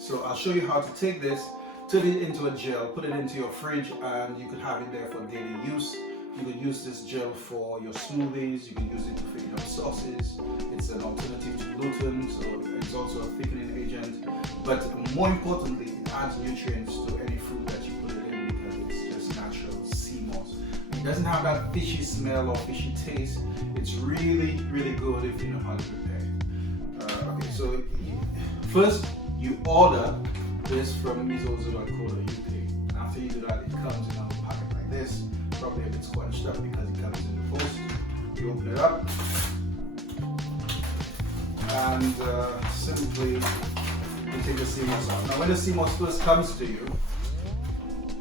So I'll show you how to take this, turn it into a gel, put it into your fridge, and you could have it there for daily use. You could use this gel for your smoothies, you can use it to thicken up sauces. It's an alternative to gluten, so it's also a thickening agent. But more importantly, it adds nutrients to any fruit that you put it in because it's just natural sea moss. It doesn't have that fishy smell or fishy taste. It's really, really good if you know how to prepare it. Okay, so first you order this from GESOZO.co.uk. And after you do that, it comes in a packet like this, probably a bit squanched up because it comes in the post. You open it up and simply you take the sea moss out. Now when the sea moss first comes to you,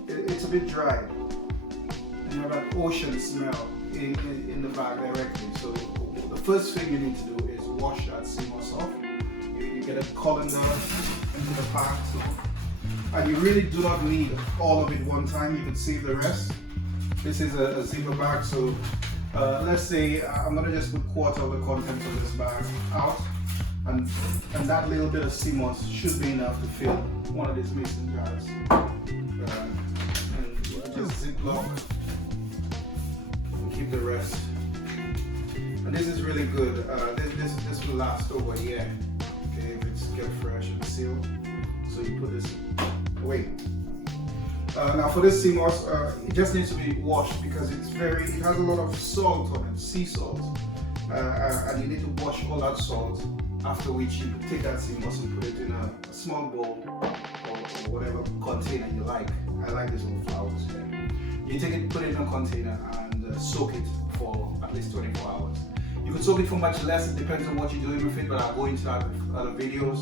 it's a bit dry. And you have that ocean smell in the bag directly. So the first thing you need to do is wash that sea moss off. You get a colander into the pack, and you really do not need all of it one time. You can save the rest. This is a zipper bag, so let's say I'm gonna just put quarter of the contents of this bag out, and that little bit of sea moss should be enough to fill one of these mason jars. And just ziplock and keep the rest. And this is really good. This will last over a year. Okay, if it's kept fresh and sealed. So you put this away. Now for this sea moss, it just needs to be washed because it has a lot of salt on it, sea salt. And you need to wash all that salt, after which you take that sea moss and put it in a small bowl or whatever container you like. I like this one flowers here. You take it, put it in a container and soak it for at least 24 hours. You can soak it for much less, it depends on what you're doing with it, but I'll go into that with other videos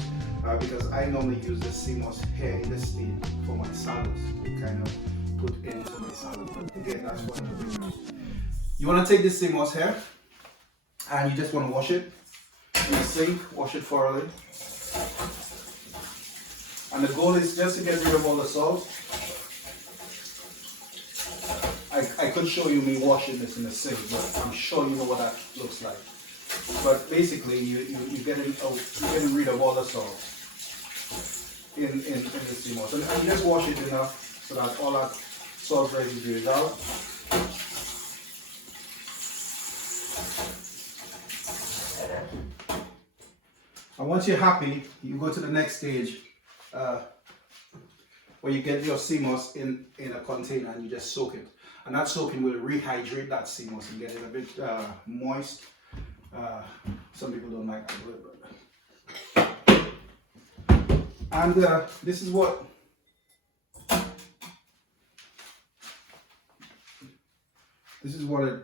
because I normally use the sea moss here in the state for my salads to kind of put into my salad. But again, that's what I'm doing. You want to take this sea moss here and you just want to wash it in the sink, wash it thoroughly. And the goal is just to get rid of all the salt. I could show you me washing this in the sink, but I'm sure you know what that looks like. But basically, you're getting rid of all the salt in the sea moss. And you just wash it enough so that all that salt residue is out. And once you're happy, you go to the next stage where you get your sea moss in a container and you just soak it. And that soaking will rehydrate that sea moss and get it a bit moist. Some people don't like that word, but and this is what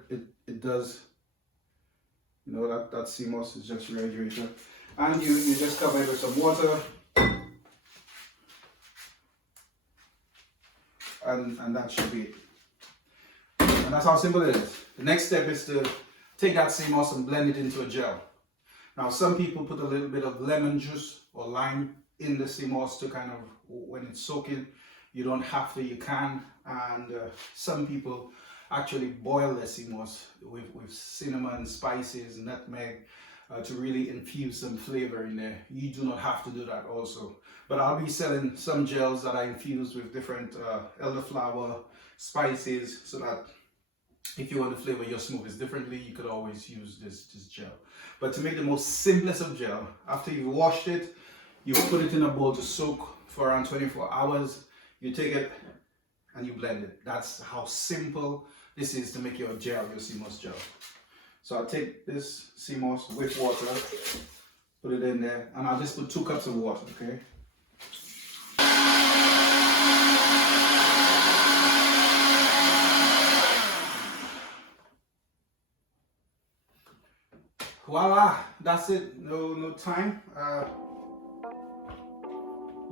it does. You know, that sea moss is just rehydrated, and you just cover it with some water, and that should be it. And that's how simple it is. The next step is to take that sea moss and blend it into a gel. Now some people put a little bit of lemon juice or lime in the sea moss to kind of, when it's soaking, you don't have to, you can. And some people actually boil their sea moss with cinnamon, spices, nutmeg to really infuse some flavor in there. You do not have to do that also. But I'll be selling some gels that I infuse with different elderflower spices, so that if you want to flavor your smoothies differently, you could always use this gel. But to make the most simplest of gel, after you've washed it, you put it in a bowl to soak for around 24 hours. You take it and you blend it. That's how simple this is to make your gel, your sea moss gel. So I'll take this sea moss with water, put it in there, and I'll just put 2 cups of water, okay? Voila, that's it. No time.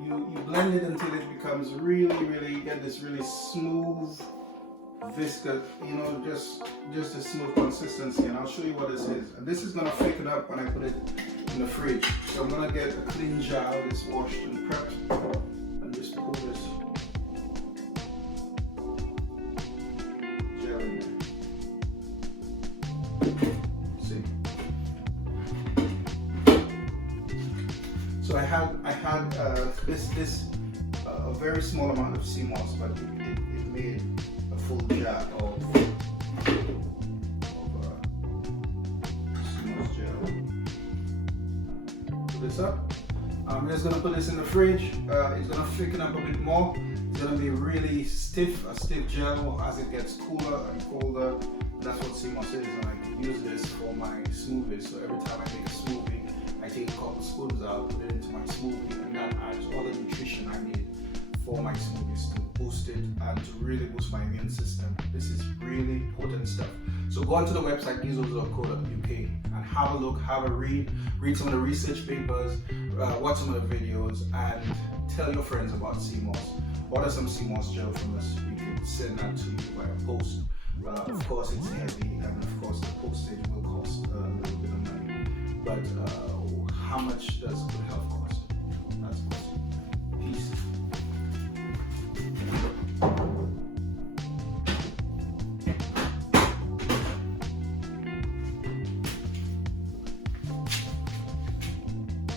You blend it until it becomes really, you get this really smooth, viscous, you know, just a smooth consistency. And I'll show you what this is. And this is gonna thicken up when I put it in the fridge. So I'm gonna get a clean jar, this washed and prepped, and just pour this gel in there. See? So I had this a very small amount of sea moss, but it made a full jar of sea moss gel. Put this up. I'm just gonna put this in the fridge. It's gonna thicken up a bit more. It's gonna be really stiff, a stiff gel as it gets cooler and colder. And that's what sea moss is, and I can use this for my smoothies. So every time I make a smoothie, I take a couple spoons out, put it into my smoothie, and that adds all the nutrition I need for my smoothies to boost it and to really boost my immune system. This is really potent stuff. So go onto the website GESOZO.co.uk and have a look, have a read some of the research papers, watch some of the videos, and tell your friends about sea moss. Order some sea moss gel from us. We can send that to you via post. Of course, it's heavy, and of course, the postage will cost a little bit of money. But how much does good health cost?